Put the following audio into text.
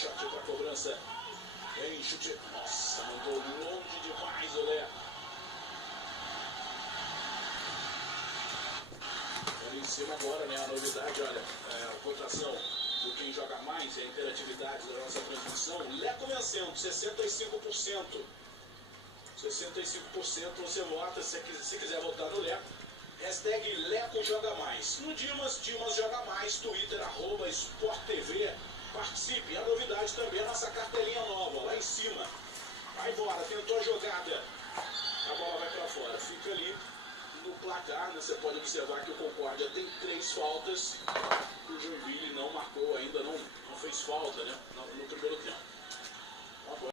shot para cobrança. Vem chute. Nossa, mandou longe demais o Lé. Em cima agora, né? A novidade, olha, a votação do quem joga mais, a interatividade da nossa transmissão. Leco vencendo, 65%. 65% você vota, se quiser votar no Leco. Hashtag Leco joga mais. No Dimas joga mais. Twitter, @SportTV. Participe. A novidade também, a nossa cartelinha nova, lá em cima. Vai embora, tentou a jogada. A bola vai pra fora. Fica ali no placar, né? Você pode observar que o Concórdia tem 3 faltas. O Joinville não marcou ainda, não fez falta, né? No primeiro tempo.